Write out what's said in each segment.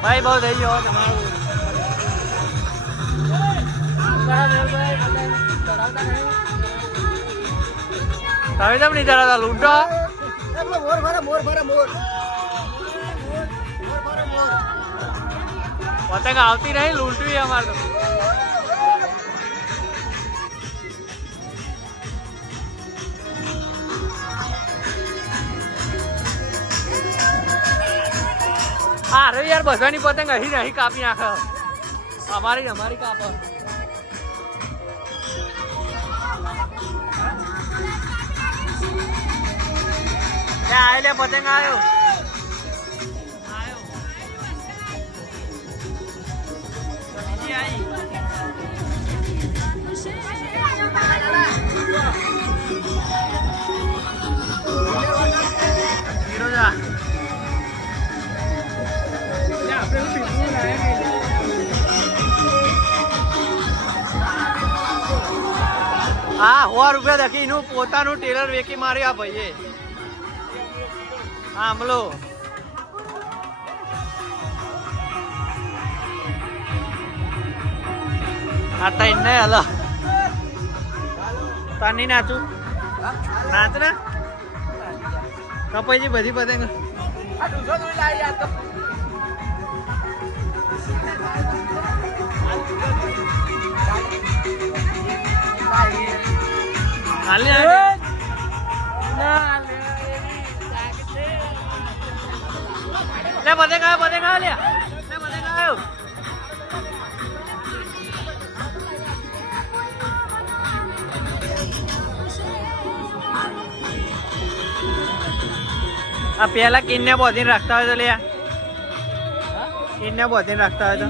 ભાઈ બહુ થઈ ગયો તમારું તમે કેમ નહીં ચડાવતા લૂંટો પતંગ આવતી નહીં લૂંટવી અમારે તો અરે યાર બધાની પતંગ અહીં નહીં કાપી નાખે અમારી કાપો આયલે પતંગ આવ્યો હા 100 રૂપિયા દખી નું પોતાનું ટેલર વેકી મારી આ ભાઈએ આમલો આ તઈ ને હલો તની નાચું નાચ ને કપાઈ બધી પતંગ પતંગ આવ્યો આ પેલા કિન્ને બોધીને રાખતા હોય તો લે કિન્ને બોધીને રાખતા હોય તો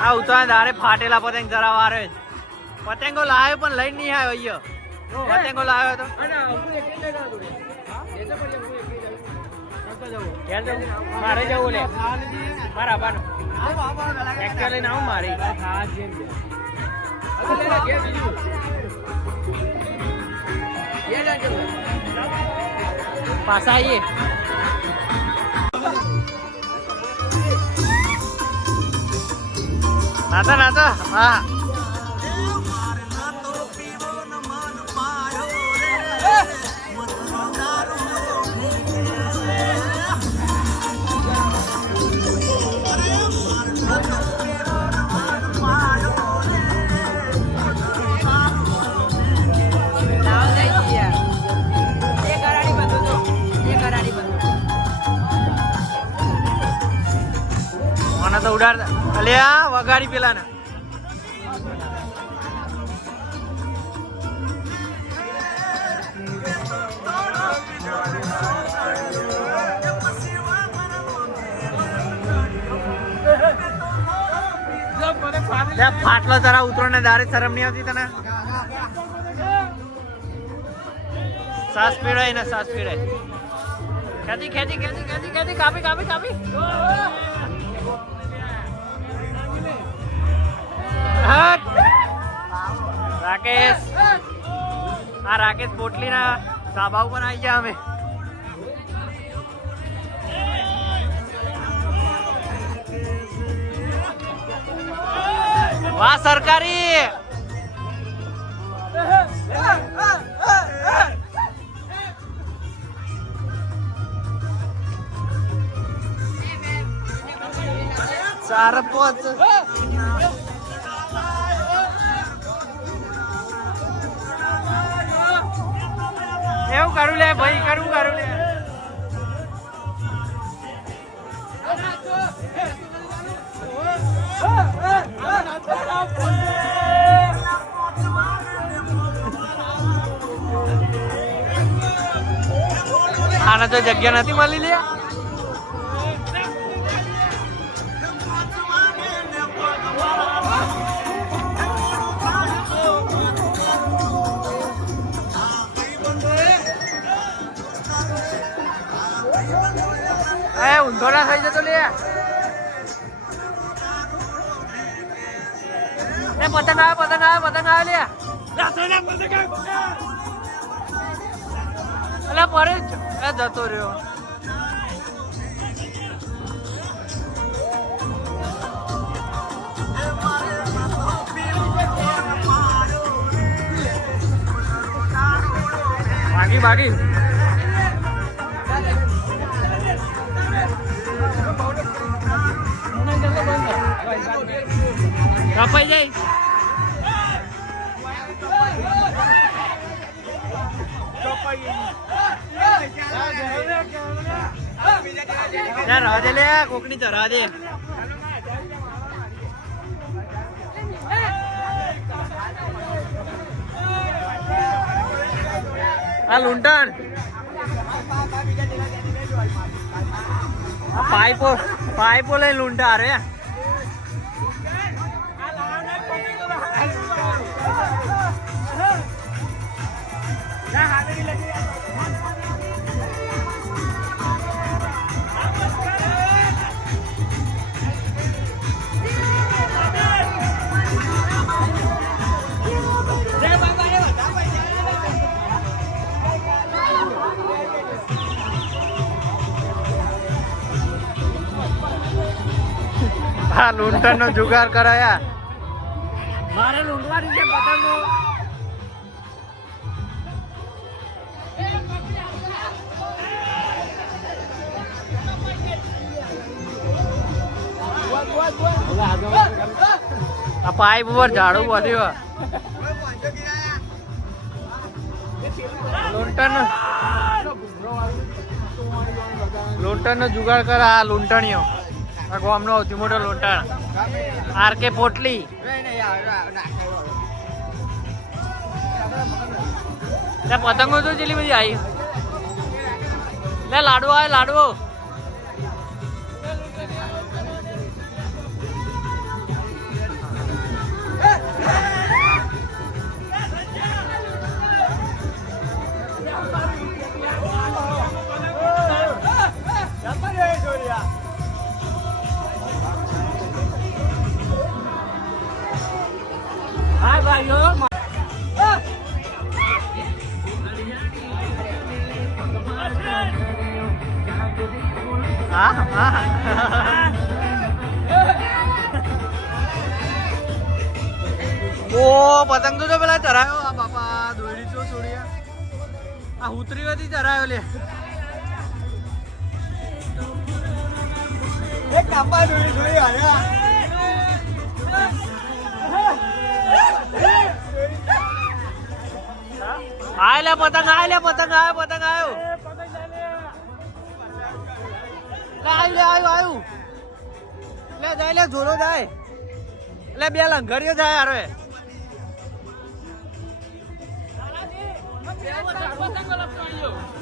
આ ઉતરા દારે ફાટેલા પતંગ જરા વારે પતંગો લાવ્યો પણ લઈ નહીં આવ્યો અહીંયા પતંગો લાવ્યો તો મારે જવું લે મારા બાનું ટ્રેક્ટર લઈને આવું મારી પાછા આવીએ નાચો હા તો ઉડાડતા અલ્યા વગાડી પેલા ને ફાટલો જરા ઉતરો ને દારે શરમ નહીં આવતી તને સાસ પીડાય ને સાસ પીડાય ખેતી કાપી રાકેશ પોટલી ના ધાબા ઉપર આવી ગયા અમે વાહ સરકારી ચાર પાંચ એવું કરું લે ભાઈ કરું લે આના તો જગ્યા નથી મળી લે ઊંધો ના થઈ જતો લે એ પતંગ આવે લે અલા પરે જ એ જતો રહ્યો બાકી કપાઈ જાય રાધે લે કોકની તો રાધે આ લૂંટણ પાઇપો લઈ લૂંટા રે હા લૂંટણ નો જુગાર કરાયા મારે લૂંટવાની છે પતંગો આ પાઇપ ઉપર ઝાડુ બધ્યું લૂંટણ નો જુગાડ કરે આ લૂંટણીઓ આ ગામનો સૌથી મોટો લૂંટણ આર.કે. પોટલી પતંગો તો જેટલી બધી આવી લે લાડવો આવે લાડવો હા ભાઈઓ ઓ પતંગ તો પેલા ચરાયો આ બાપા દોડી તો છોડ્યા આ ઉતરી હતી ચરાયો લે એક કાપા દોડી છોડી આયા આય પતંગ આવ્યો આવ્યું લે જાય લે જોરો જાય એટલે બે લંઘરીઓ જાય યાર પતંગ